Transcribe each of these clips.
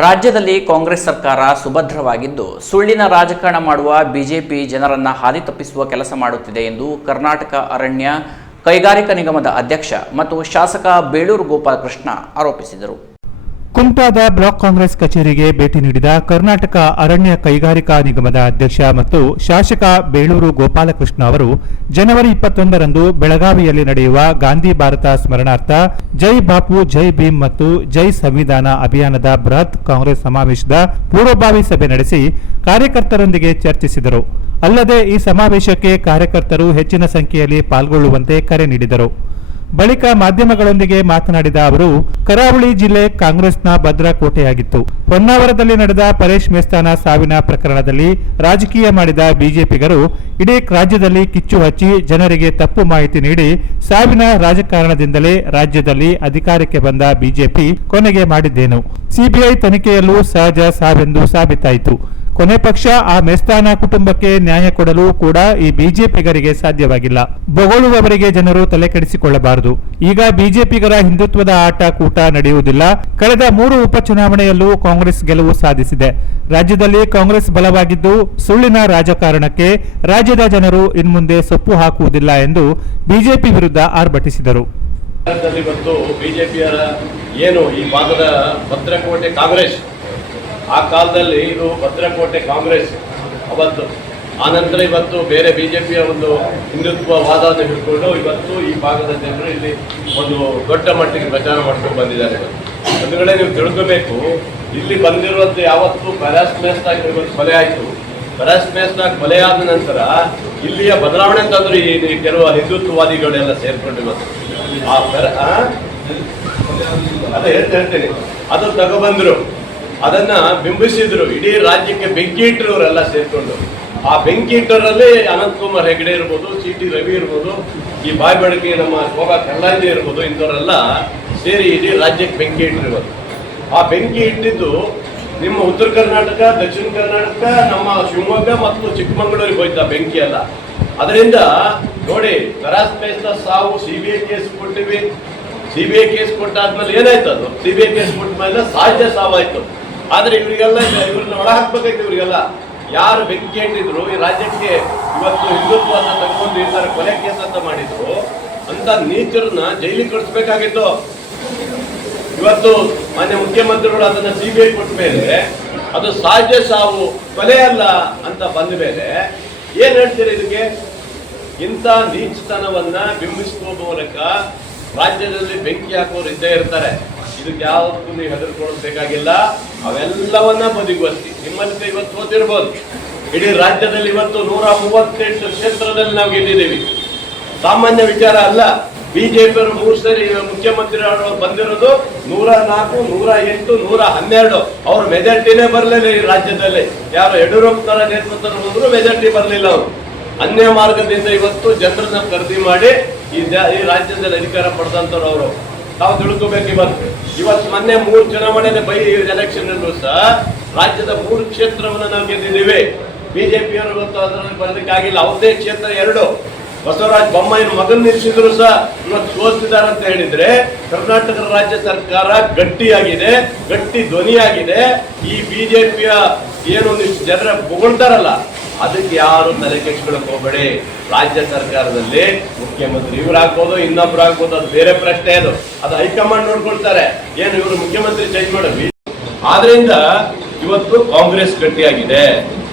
ರಾಜ್ಯದಲ್ಲಿ ಕಾಂಗ್ರೆಸ್ ಸರ್ಕಾರ ಸುಭದ್ರವಾಗಿದ್ದು ಸುಳ್ಳಿನ ರಾಜಕಾರಣ ಮಾಡುವ ಬಿಜೆಪಿ ಜನರನ್ನ ಹಾದಿ ತಪ್ಪಿಸುವ ಕೆಲಸ ಮಾಡುತ್ತಿದೆ ಎಂದು ಕರ್ನಾಟಕ ಅರಣ್ಯ ಕೈಗಾರಿಕಾ ನಿಗಮದ ಅಧ್ಯಕ್ಷ ಮತ್ತು ಶಾಸಕ ಬೇಳೂರು ಗೋಪಾಲಕೃಷ್ಣ ಆರೋಪಿಸಿದರು. ಕುಮಟಾದ ಬ್ಲಾಕ್ ಕಾಂಗ್ರೆಸ್ ಕಚೇರಿಗೆ ಭೇಟಿ ನೀಡಿದ ಕರ್ನಾಟಕ ಅರಣ್ಯ ಕೈಗಾರಿಕಾ ನಿಗಮದ ಅಧ್ಯಕ್ಷ ಮತ್ತು ಶಾಸಕ ಬೇಳೂರು ಗೋಪಾಲಕೃಷ್ಣ ಅವರು ಜನವರಿ 21ರಂದು ಬೆಳಗಾವಿಯಲ್ಲಿ ನಡೆಯುವ ಗಾಂಧಿ ಭಾರತ ಸ್ಮರಣಾರ್ಥ ಜೈ ಬಾಪು ಜೈ ಭೀಮ್ ಮತ್ತು ಜೈ ಸಂವಿಧಾನ ಅಭಿಯಾನದ ಬೃಹತ್ ಕಾಂಗ್ರೆಸ್ ಸಮಾವೇಶದ ಪೂರ್ವಭಾವಿ ಸಭೆ ನಡೆಸಿ ಕಾರ್ಯಕರ್ತರೊಂದಿಗೆ ಚರ್ಚಿಸಿದರು. ಅಲ್ಲದೆ ಈ ಸಮಾವೇಶಕ್ಕೆ ಕಾರ್ಯಕರ್ತರು ಹೆಚ್ಚಿನ ಸಂಖ್ಯೆಯಲ್ಲಿ ಪಾಲ್ಗೊಳ್ಳುವಂತೆ ಕರೆ ನೀಡಿದರು. ಬಳಿಕ ಮಾಧ್ಯಮಗಳೊಂದಿಗೆ ಮಾತನಾಡಿದ ಅವರು, ಕರಾವಳಿ ಜಿಲ್ಲೆ ಕಾಂಗ್ರೆಸ್ನ ಭದ್ರಕೋಟೆಯಾಗಿತ್ತು. ಹೊನ್ನಾವರದಲ್ಲಿ ನಡೆದ ಪರೇಶ್ ಮೇಸ್ತಾನ ಸಾವಿನ ಪ್ರಕರಣದಲ್ಲಿ ರಾಜಕೀಯ ಮಾಡಿದ ಬಿಜೆಪಿಗರು ಇಡೀ ರಾಜ್ಯದಲ್ಲಿ ಕಿಚ್ಚು ಹಚ್ಚಿ ಜನರಿಗೆ ತಪ್ಪು ಮಾಹಿತಿ ನೀಡಿ ಸಾವಿನ ರಾಜಕಾರಣದಿಂದಲೇ ರಾಜ್ಯದಲ್ಲಿ ಅಧಿಕಾರಕ್ಕೆ ಬಂದ ಬಿಜೆಪಿ ಕೊನೆಗೆ ಮಾಡಿದ್ದೇನು? ಸಿಬಿಐ ತನಿಖೆಯಲ್ಲೂ ಸಹಜ ಸಾವೆಂದು ಸಾಬೀತಾಯಿತು. ಕೊನೆ ಪಕ್ಷ ಆ ಮೇಸ್ತಾನ ಕುಟುಂಬಕ್ಕೆ ನ್ಯಾಯ ಕೊಡಲು ಕೂಡ ಈ ಬಿಜೆಪಿಗರಿಗೆ ಸಾಧ್ಯವಾಗಿಲ್ಲ. ಬೊಗಳುವವರಿಗೆ ಜನರು ತಲೆ ಕೆಡಿಸಿಕೊಳ್ಳಬಾರದು. ಈಗ ಬಿಜೆಪಿಗರ ಹಿಂದುತ್ವದ ಆಟ ಕೂಟ ನಡೆಯುವುದಿಲ್ಲ. ಕಳೆದ 3 ಉಪಚುನಾವಣೆಯಲ್ಲೂ ಕಾಂಗ್ರೆಸ್ ಗೆಲುವು ಸಾಧಿಸಿದೆ. ರಾಜ್ಯದಲ್ಲಿ ಕಾಂಗ್ರೆಸ್ ಬಲವಾಗಿದ್ದು ಸುಳ್ಳಿನ ರಾಜಕಾರಣಕ್ಕೆ ರಾಜ್ಯದ ಜನರು ಇನ್ಮುಂದೆ ಸೊಪ್ಪು ಹಾಕುವುದಿಲ್ಲ ಎಂದು ಬಿಜೆಪಿ ವಿರುದ್ಧ ಆರ್ಭಟಿಸಿದರು. ಬಿಜೆಪಿಯರ ಏನು ಈ ಭಾಗದ ಭದ್ರಕೋಟೆ ಕಾಂಗ್ರೆಸ್, ಆ ಕಾಲದಲ್ಲಿ ಇದು ಭದ್ರಕೋಟೆ ಕಾಂಗ್ರೆಸ್ ಅವತ್ತು. ಆನಂತರ ಇವತ್ತು ಬೇರೆ ಬಿಜೆಪಿಯ ಒಂದು ಹಿಂದುತ್ವವಾದವನ್ನು ಹಿಡ್ಕೊಂಡು ಇವತ್ತು ಈ ಭಾಗದ ಜನರು ಇಲ್ಲಿ ಒಂದು ದೊಡ್ಡ ಮಟ್ಟಿಗೆ ಪ್ರಚಾರ ಮಾಡ್ಕೊಂಡು ಬಂದಿದ್ದಾರೆ. ಒಂದು ವೇಳೆ ನೀವು ತಿಳ್ಕೋಬೇಕು, ಇಲ್ಲಿ ಬಂದಿರುವಂಥ ಯಾವತ್ತು ಪರಾಸ್ ಮೇಸ್ತಾಗ್ ಕೊಲೆ ಆಯಿತು. ಪರಾಸ್ ಮೇಸ್ತಾಗ್ ಕೊಲೆ ಆದ ನಂತರ ಇಲ್ಲಿಯ ಬದಲಾವಣೆ ತಂದ್ರು ಈ ಕೆಲವು ಹಿಂದುತ್ವವಾದಿಗಳೆಲ್ಲ ಸೇರ್ಕೊಂಡು ಇವತ್ತು ಅದೇ ಹೇಳ್ತೇನೆ, ಅದು ತಗೊಬಂದ್ರು, ಅದನ್ನ ಬಿಂಬಿಸಿದ್ರು. ಇಡೀ ರಾಜ್ಯಕ್ಕೆ ಬೆಂಕಿ ಇಟ್ಟರು ಅವರೆಲ್ಲ ಸೇರ್ಕೊಂಡು. ಆ ಬೆಂಕಿ ಇಟ್ಟರಲ್ಲಿ ಅನಂತಕುಮಾರ್ ಹೆಗಡೆ ಇರ್ಬೋದು, ಸಿ.ಟಿ. ರವಿ ಇರ್ಬೋದು, ಈ ಬಾಯ್ಬೆಳಕಿ ನಮ್ಮ ಶೋಭಾ ಕಲ್ಲಾಂಜೆ ಇರ್ಬೋದು, ಇಂಥವರೆಲ್ಲ ಸೇರಿ ಇಡೀ ರಾಜ್ಯಕ್ಕೆ ಬೆಂಕಿ ಇಟ್ಟಿರ್ಬೋದು. ಆ ಬೆಂಕಿ ಇಟ್ಟಿದ್ದು ನಿಮ್ಮ ಉತ್ತರ ಕರ್ನಾಟಕ, ದಕ್ಷಿಣ ಕರ್ನಾಟಕ, ನಮ್ಮ ಶಿವಮೊಗ್ಗ ಮತ್ತು ಚಿಕ್ಕಮಗಳೂರಿಗೆ ಹೋಯ್ತಾ ಬೆಂಕಿ ಎಲ್ಲ. ಅದರಿಂದ ನೋಡಿ, ಪರಾಸ್ ಮೇಸ್ತಾ ಸಾವು ಸಿಬಿಐ ಕೇಸ್ ಕೊಟ್ಟಿವಿ. ಸಿಬಿಐ ಕೇಸ್ ಕೊಟ್ಟಾದ್ಮೇಲೆ ಏನಾಯ್ತು? ಅದು ಸಿಬಿಐ ಕೇಸ್ ಕೊಟ್ಟ ಮೇಲೆ ಸಹಜ ಸಾವಾಯ್ತು. ಆದ್ರೆ ಇವರಿಗೆಲ್ಲ ಇವ್ರನ್ನ ಒಳ ಹಾಕ್ಬೇಕಾಯ್ತು. ಇವರಿಗೆಲ್ಲ ಯಾರು ಬೆಂಕಿ ಇಟ್ಟಿದ್ರು ಈ ರಾಜ್ಯಕ್ಕೆ ಇವತ್ತು ಹಿಂದುತ್ವ ಅಂತ ತಗೊಂಡು ಈ ತರ ಕೊಲೆ ಕೇಸ್ ಅಂತ ಮಾಡಿದ್ರು, ಅಂತ ನೀಚರನ್ನ ಜೈಲಿಗೆ ಕಳಿಸ್ಬೇಕಾಗಿತ್ತು. ಇವತ್ತು ಮಾನ್ಯ ಮುಖ್ಯಮಂತ್ರಿಗಳು ಅದನ್ನ ಸಿಬಿಐ ಕೊಟ್ಟ ಮೇಲೆ ಅದು ಸಹಜ ಸಾವು, ಕೊಲೆ ಅಲ್ಲ ಅಂತ ಬಂದ ಮೇಲೆ ಏನ್ ಹೇಳ್ತೀರಿ ಇದಕ್ಕೆ? ಇಂಥ ನೀಚತನವನ್ನ ಬಿಂಬಿಸುವ ಮೂಲಕ ರಾಜ್ಯದಲ್ಲಿ ಬೆಂಕಿ ಹಾಕೋರು ಇದ್ದೇ ಇರ್ತಾರೆ. ಇದಕ್ಕೆ ಯಾವತ್ತೂ ನೀವು ಹೆದರ್ಕೊಳ್ಬೇಕಾಗಿಲ್ಲ. ಅವೆಲ್ಲವನ್ನ ಬದಿಗೊತ್ತಿ ನಿಮ್ಮಲ್ಲಿ ಇವತ್ತು ಓದಿರ್ಬೋದು, ಇಡೀ ರಾಜ್ಯದಲ್ಲಿ ಇವತ್ತು 138 ಕ್ಷೇತ್ರದಲ್ಲಿ ನಾವು ಗೆದ್ದಿದ್ದೀವಿ. ಸಾಮಾನ್ಯ ವಿಚಾರ ಅಲ್ಲ. ಬಿಜೆಪಿಯವರು 3 ಸರಿ ಮುಖ್ಯಮಂತ್ರಿ ಬಂದಿರೋದು 104, 108, 112. ಅವ್ರ ಮೆಜಾರಿಟಿನೇ ಬರಲಿಲ್ಲ ಈ ರಾಜ್ಯದಲ್ಲಿ. ಯಾರು ಯಡಿಯೂರಪ್ಪರ ನೇತೃತ್ವದಲ್ಲಿ ಹೋದ್ರು ಮೆಜಾರಿಟಿ ಬರಲಿಲ್ಲ. ಅವರು ಅನ್ಯ ಮಾರ್ಗದಿಂದ ಇವತ್ತು ಜನರನ್ನ ಖರೀದಿ ಮಾಡಿ ಈ ರಾಜ್ಯದಲ್ಲಿ ಅಧಿಕಾರ ಪಡೆದಂತವ್ರು ಅವರು. ತಾವು ತಿಳ್ಕೋಬೇಕು, ಇವತ್ತು ಮೊನ್ನೆ 3 ಚುನಾವಣೆ ಬೈ ಎಲೆಕ್ಷನ್ ಅಲ್ಲೂ ಸಹ ರಾಜ್ಯದ 3 ಕ್ಷೇತ್ರವನ್ನು ನಾವು ಗೆದ್ದಿದ್ದೀವಿ. ಬಿಜೆಪಿಯವರು ಇವತ್ತು ಅದರಲ್ಲಿ ಬರಲಿಕ್ಕಾಗಿಲ್ಲ. ಅವ್ರದೇ ಕ್ಷೇತ್ರ 2 ಬಸವರಾಜ ಬೊಮ್ಮಾಯಿನ ಮಗನ್ ನಿಲ್ಲಿಸಿದ್ರು ಸಹ ಇವತ್ತು ಸೋತಿದ್ದಾರೆ ಅಂತ ಹೇಳಿದ್ರೆ, ಕರ್ನಾಟಕ ರಾಜ್ಯ ಸರ್ಕಾರ ಗಟ್ಟಿಯಾಗಿದೆ, ಗಟ್ಟಿ ಧ್ವನಿಯಾಗಿದೆ. ಈ ಬಿಜೆಪಿಯ ಏನು ಜನರ ಬೊಗಳ್ತಾರಲ್ಲ, ಅದಕ್ಕೆ ಯಾರು ತಲೆ ಕೆಡಿಸ್ಕೊಳ್ಳಕ್ ಹೋಗಬೇಡಿ. ರಾಜ್ಯ ಸರ್ಕಾರದಲ್ಲಿ ಮುಖ್ಯಮಂತ್ರಿ ಇವ್ರು ಆಗ್ಬೋದು, ಇನ್ನೊಬ್ರು ಆಗ್ಬೋದು, ಅದು ಬೇರೆ ಪ್ರಶ್ನೆ. ಅದು ಹೈಕಮಾಂಡ್ ನೋಡ್ಕೊಳ್ತಾರೆ. ಏನು ಇವರು ಮುಖ್ಯಮಂತ್ರಿ ಚೇಂಜ್ ಮಾಡೋದು? ಆದ್ರಿಂದ ಇವತ್ತು ಕಾಂಗ್ರೆಸ್ ಗಟ್ಟಿಯಾಗಿದೆ.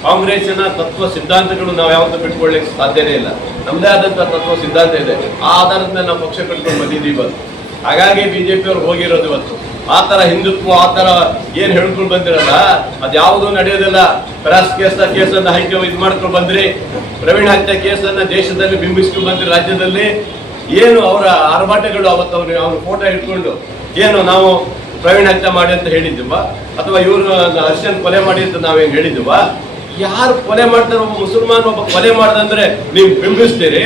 ಕಾಂಗ್ರೆಸ್ಸಿನ ತತ್ವ ಸಿದ್ಧಾಂತಗಳು ನಾವು ಯಾವತ್ತೂ ಬಿಟ್ಕೊಳ್ಳಿಕ್ಕೆ ಸಾಧ್ಯನೇ ಇಲ್ಲ. ನಮ್ದೇ ಆದಂತಹ ತತ್ವ ಸಿದ್ಧಾಂತ ಇದೆ. ಆ ಆಧಾರದ ಮೇಲೆ ನಾವು ಪಕ್ಷ ಕಟ್ಕೊಂಡು ಬಂದಿದ್ದೀವಿ ಇವತ್ತು. ಹಾಗಾಗಿ ಬಿಜೆಪಿ ಅವ್ರು ಹೋಗಿರೋದು ಇವತ್ತು ಆ ತರ ಹಿಂದುತ್ವ, ಆ ತರ ಏನ್ ಹೇಳ್ಕೊಂಡು ಬಂದಿರಲ್ಲ, ಅದ್ ಯಾವುದು ನಡೆಯೋದಿಲ್ಲ. ಪರಾಸ್ ಕೇಸನ್ನ ಇದು ಮಾಡ್ಕೊಂಡು ಬಂದ್ರಿ. ಪ್ರವೀಣ್ ಹತ್ಯೆ ಕೇಸನ್ನ ದೇಶದಲ್ಲಿ ಬಿಂಬಿಸ್ಕೊಂಡು ಬಂದ್ರಿ. ರಾಜ್ಯದಲ್ಲಿ ಏನು ಅವರ ಆರ್ಭಾಟಗಳು, ಅವತ್ತು ಅವ್ರ ಫೋಟೋ ಇಟ್ಕೊಂಡು ಏನು ನಾವು ಪ್ರವೀಣ್ ಹತ್ಯೆ ಮಾಡಿ ಅಂತ ಹೇಳಿದ್ವ, ಅಥವಾ ಇವ್ರು ಹರ್ಷನ್ ಕೊಲೆ ಮಾಡಿ ಅಂತ ನಾವೇನು ಹೇಳಿದ್ವ? ಯಾರು ಕೊಲೆ ಮಾಡ್ತಾರೆ? ಒಬ್ಬ ಮುಸಲ್ಮಾನ್ ಒಬ್ಬ ಕೊಲೆ ಮಾಡ್ದಂದ್ರೆ ನೀವು ಬಿಂಬಿಸ್ತೀರಿ.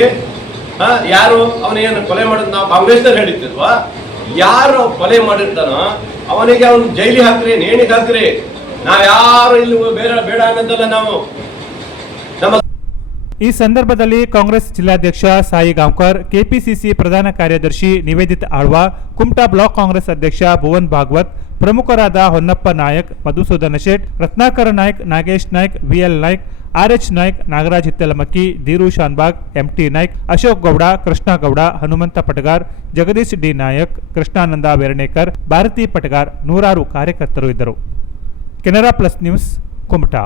ಯಾರು ಅವನೇನು ಕೊಲೆ ಮಾಡಿದ್ ನಾವು ಕಾಂಗ್ರೆಸ್ನಲ್ಲಿ ಹೇಳಿದ್ವಾ? ಯಾರು ಕೊಲೆ ಮಾಡಿರ್ತಾನೋ ಅವನಿಗೆ ಅವನು ಜೈಲಿಗೆ ಹಾಕ್ರಿ, ನೇಣಿಗೆ ಹಾಕ್ರಿ. ನಾವ್ ಯಾರು ಇಲ್ಲಿ ಬೇಡ ಅನ್ನೋದಲ್ಲ. ನಾವು ನಮ್ಮ ಈ ಸಂದರ್ಭದಲ್ಲಿ ಕಾಂಗ್ರೆಸ್ ಜಿಲ್ಲಾಧ್ಯಕ್ಷ ಸಾಯಿ ಗಾಂವ್ಕರ್, ಕೆಪಿಸಿಸಿ ಪ್ರಧಾನ ಕಾರ್ಯದರ್ಶಿ ನಿವೇದಿತ್ ಆಳ್ವಾ, ಕುಮಟಾ ಬ್ಲಾಕ್ ಕಾಂಗ್ರೆಸ್ ಅಧ್ಯಕ್ಷ ಭುವನ್ ಭಾಗವತ್, ಪ್ರಮುಖರಾದ ಹೊನ್ನಪ್ಪ ನಾಯಕ್, ಮಧುಸೂದನ ಶೇಟ್, ರತ್ನಾಕರ ನಾಯ್ಕ್, ನಾಗೇಶ್ ನಾಯ್ಕ್, ವಿಎಲ್ ನಾಯ್ಕ್, ಆರ್ಎಚ್ ನಾಯ್ಕ್, ನಾಗರಾಜ್ ಹಿತ್ತಲಮಕ್ಕಿ, ಧೀರು ಶಾನ್ಬಾಗ್, ಎಂಟಿ ನಾಯ್ಕ್, ಅಶೋಕ್ ಗೌಡ, ಕೃಷ್ಣ ಗೌಡ, ಹನುಮಂತ ಪಟಗಾರ್, ಜಗದೀಶ್ ಡಿ ನಾಯಕ್, ಕೃಷ್ಣಾನಂದ ವೆರ್ಣೇಕರ್, ಭಾರತಿ ಪಟಗಾರ್, ನೂರಾರು ಕಾರ್ಯಕರ್ತರು ಇದ್ದರು. Canara plus news, Kumta.